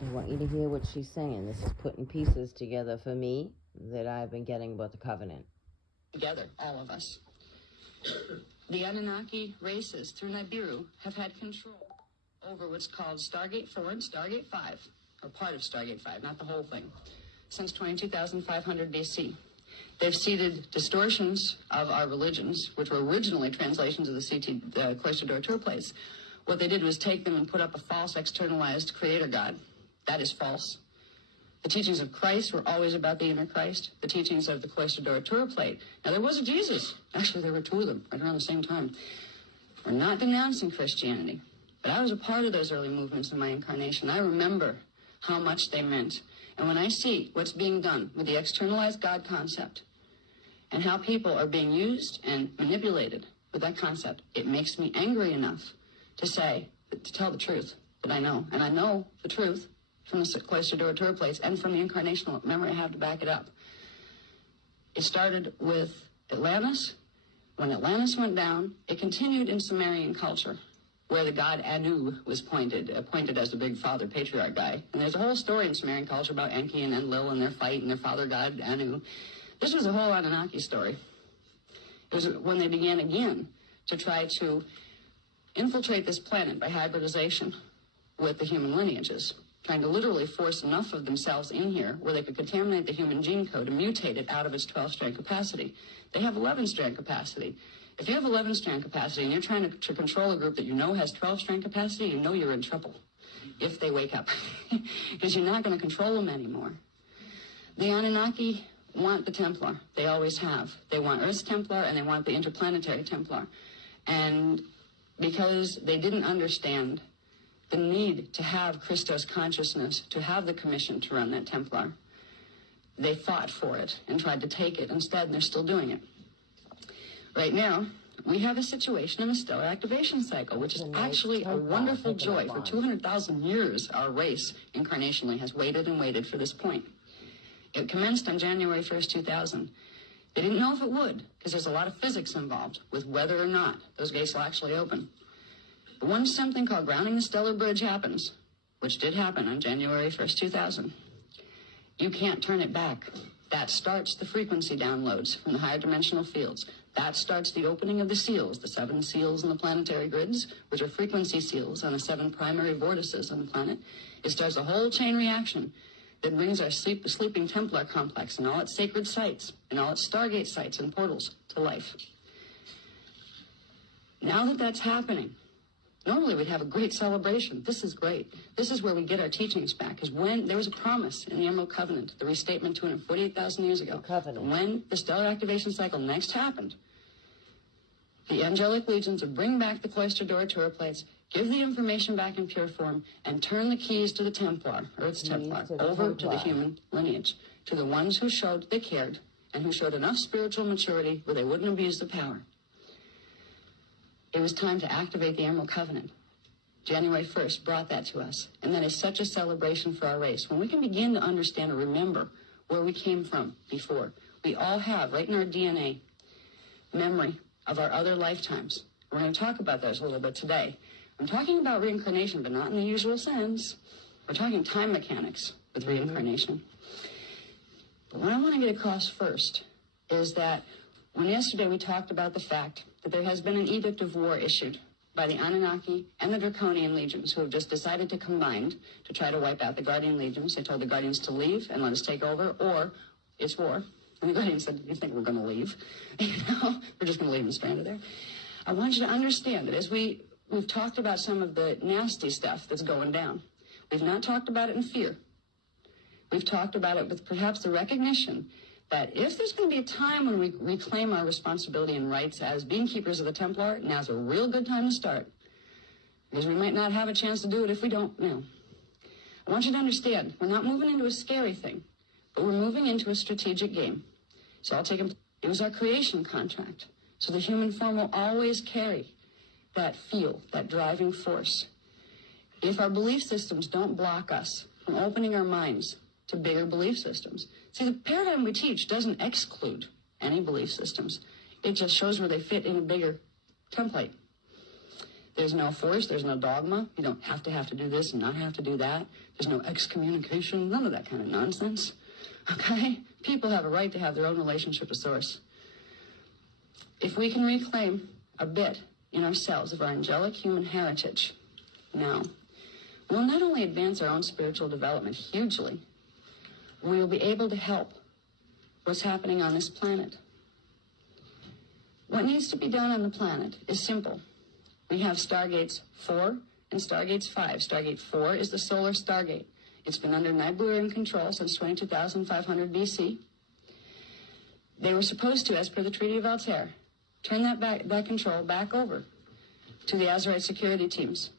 I want you to hear what she's saying. This is putting pieces together for me that I've been getting about the Covenant. Together, all of us. The Anunnaki races through Nibiru have had control over what's called Stargate 4 and Stargate 5, or part of Stargate 5, not the whole thing, since 22,500 BC. They've seeded distortions of our religions, which were originally translations of the Cloister Door Tour plates. What they did was take them and put up a false externalized creator god. That is false. The teachings of Christ were always about the inner Christ. The teachings of the Cloister Door Tour plate. Now, there was a Jesus. Actually, there were two of them right around the same time. We're not denouncing Christianity, but I was a part of those early movements in my incarnation. I remember how much they meant. And when I see what's being done with the externalized God concept and how people are being used and manipulated with that concept, it makes me angry enough to say, to tell the truth that I know. And I know the truth from the Cloister Door Tour plates and from the incarnational memory I have to back it up. It started with Atlantis. When Atlantis went down, it continued in Sumerian culture, where the god Anu was appointed as the big father patriarch guy. And there's a whole story in Sumerian culture about Enki and Enlil and their fight and their father god Anu. This was a whole Anunnaki story. It was when they began again to try to infiltrate this planet by hybridization with the human lineages, trying to literally force enough of themselves in here where they could contaminate the human gene code and mutate it out of its 12-strand capacity. They have 11-strand capacity. If you have 11-strand capacity and you're trying to control a group that you know has 12-strand capacity, you know you're in trouble if they wake up, because you're not going to control them anymore. The Anunnaki want the Templar. They always have. They want Earth's Templar and they want the interplanetary Templar. And because they didn't understand the need to have Christos consciousness, to have the commission to run that Templar, they fought for it and tried to take it instead, and they're still doing it. Right now, we have a situation in the stellar activation cycle, which is actually a wonderful joy. For 200,000 years, our race, incarnationally, has waited and waited for this point. It commenced on January 1st, 2000. They didn't know if it would, because there's a lot of physics involved with whether or not those gates will actually open. But once something called grounding the stellar bridge happens, which did happen on January 1st, 2000, you can't turn it back. That starts the frequency downloads from the higher dimensional fields. That starts the opening of the seals, the 7 seals in the planetary grids, which are frequency seals on the 7 primary vortices on the planet. It starts a whole chain reaction that brings our sleeping Templar complex and all its sacred sites and all its Stargate sites and portals to life. Now that that's happening, normally we'd have a great celebration. This is great. This is where we get our teachings back, because when there was a promise in the Emerald Covenant, the restatement 248,000 years ago, when the stellar activation cycle next happened, the angelic legions would bring back the Cloister Door Tour plates, give the information back in pure form, and turn the keys to the Templar, Earth's Templar, over to the human lineage, to the ones who showed they cared and who showed enough spiritual maturity where they wouldn't abuse the power. It was time to activate the Emerald Covenant. January 1st brought that to us, and that is such a celebration for our race. When we can begin to understand or remember where we came from before, we all have, right in our DNA, memory of our other lifetimes. We're going to talk about those a little bit today. I'm talking about reincarnation, but not in the usual sense. We're talking time mechanics with reincarnation. But what I want to get across first is that when yesterday we talked about the fact that there has been an edict of war issued by the Anunnaki and the Draconian legions, who have just decided to combine to try to wipe out the Guardian legions. They told the Guardians to leave and let us take over, or it's war. And the Guardians said, you think we're going to leave? We're just going to leave them stranded there. I want you to understand that as we've talked about some of the nasty stuff that's going down, we've not talked about it in fear. We've talked about it with perhaps the recognition that if there's going to be a time when we reclaim our responsibility and rights as being keepers of the Templar, now's a real good time to start. Because we might not have a chance to do it if we don't now. I want you to understand, we're not moving into a scary thing, but we're moving into a strategic game. So it was our creation contract. So the human form will always carry that feel, that driving force. If our belief systems don't block us from opening our minds to bigger belief systems. See, the paradigm we teach doesn't exclude any belief systems. It just shows where they fit in a bigger template. There's no force, there's no dogma. You don't have to do this and not have to do that. There's no excommunication, none of that kind of nonsense. Okay? People have a right to have their own relationship to Source. If we can reclaim a bit in ourselves of our angelic human heritage now, we'll not only advance our own spiritual development hugely, we will be able to help what's happening on this planet. What needs to be done on the planet is simple. We have Stargates 4 and Stargates 5. Stargate 4 is the solar Stargate. It's been under Nibelungian control since 22,500 BC. They were supposed to, as per the Treaty of Altair, turn that control back over to the Azerite security teams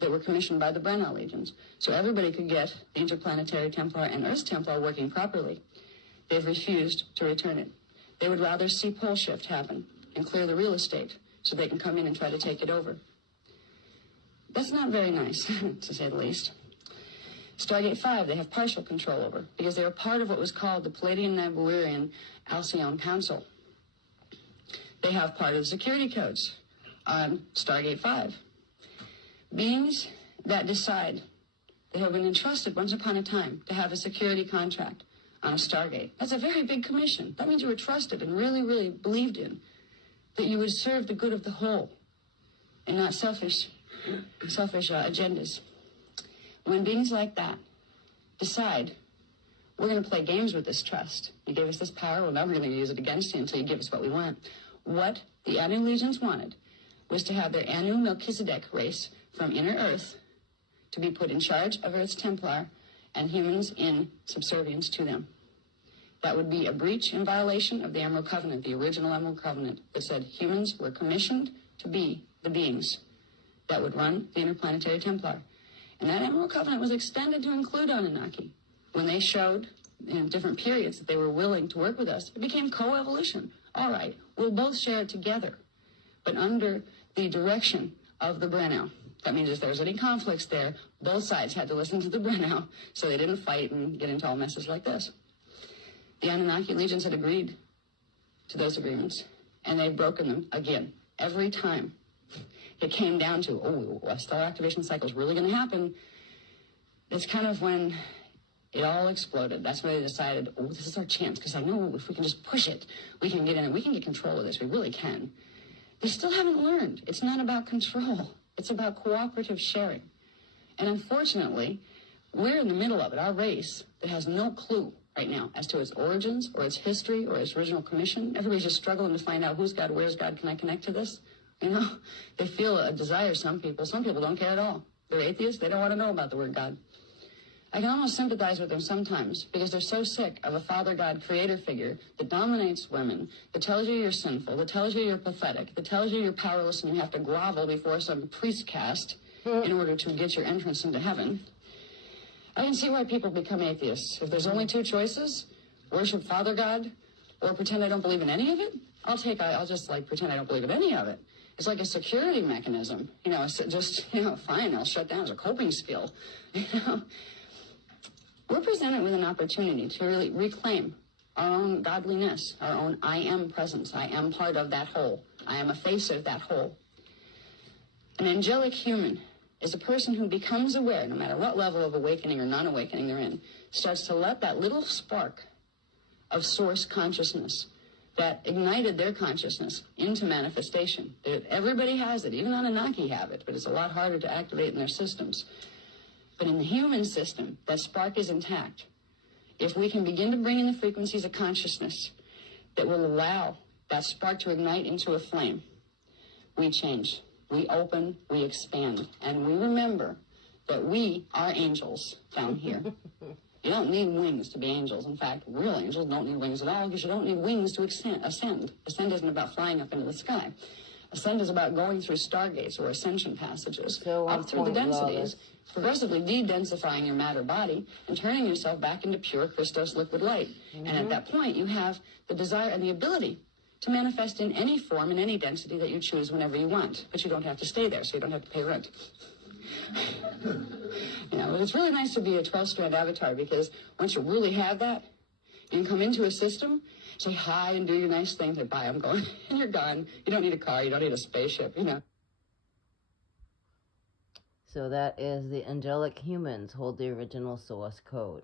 that were commissioned by the Brennau Legions, so everybody could get the Interplanetary Templar and Earth Templar working properly. They've refused to return it. They would rather see pole shift happen and clear the real estate so they can come in and try to take it over. That's not very nice, to say the least. Stargate 5, they have partial control over because they were part of what was called the Palladian-Nibelungian Alcyon Council. They have part of the security codes on Stargate 5. Beings that decide they have been entrusted once upon a time to have a security contract on a Stargate. That's a very big commission. That means you were trusted and really, really believed in that you would serve the good of the whole and not selfish agendas. When beings like that decide, we're going to play games with this trust. You gave us this power, well, now we're going to use it against you until you give us what we want. What the Anu Legions wanted was to have their Anu Melchizedek race from inner Earth to be put in charge of Earth's Templar and humans in subservience to them. That would be a breach and violation of the Emerald Covenant, the original Emerald Covenant, that said humans were commissioned to be the beings that would run the Interplanetary Templar. And that Emerald Covenant was extended to include Anunnaki. When they showed in different periods that they were willing to work with us, it became co-evolution. All right, we'll both share it together, but under the direction of the Brennau. That means if there's any conflicts there, both sides had to listen to the Brennau so they didn't fight and get into all messes like this. The Anunnaki Legions had agreed to those agreements, and they've broken them again. Every time it came down to, a stellar activation cycle is really going to happen, it's kind of when it all exploded. That's when they decided, this is our chance, because I know if we can just push it, we can get in and we can get control of this. We really can. They still haven't learned. It's not about control. It's about cooperative sharing. And unfortunately, we're in the middle of it. Our race that has no clue right now as to its origins or its history or its original commission. Everybody's just struggling to find out who's God, where's God, can I connect to this? You know, they feel a desire, some people. Some people don't care at all. They're atheists. They don't want to know about the word God. I can almost sympathize with them sometimes because they're so sick of a Father God creator figure that dominates women, that tells you you're sinful, that tells you you're pathetic, that tells you you're powerless and you have to grovel before some priest caste in order to get your entrance into heaven. I can see why people become atheists. If there's only two choices, worship Father God or pretend I don't believe in any of it, I'll just pretend I don't believe in any of it. It's like a security mechanism. You know, it's just, fine, I'll shut down as a coping skill. We're presented with an opportunity to really reclaim our own godliness, our own I am presence. I am part of that whole. I am a face of that whole. An angelic human is a person who becomes aware, no matter what level of awakening or non-awakening they're in, starts to let that little spark of source consciousness that ignited their consciousness into manifestation. Everybody has it. Even Anunnaki have it, but it's a lot harder to activate in their systems. But in the human system, that spark is intact. If we can begin to bring in the frequencies of consciousness that will allow that spark to ignite into a flame, we change, we open, we expand, and we remember that we are angels down here. You don't need wings to be angels. In fact, real angels don't need wings at all because you don't need wings to ascend. Ascend isn't about flying up into the sky. Ascend is about going through stargates or ascension passages, up through the densities, progressively de-densifying your matter body and turning yourself back into pure Christos liquid light. Mm-hmm. And at that point, you have the desire and the ability to manifest in any form, in any density that you choose whenever you want. But you don't have to stay there, so you don't have to pay rent. It's really nice to be a 12-strand avatar because once you really have that, you can come into a system, say hi and do your nice thing, say bye, I'm going, and you're gone. You don't need a car, you don't need a spaceship, So that is the Angelic Humans hold the original source code.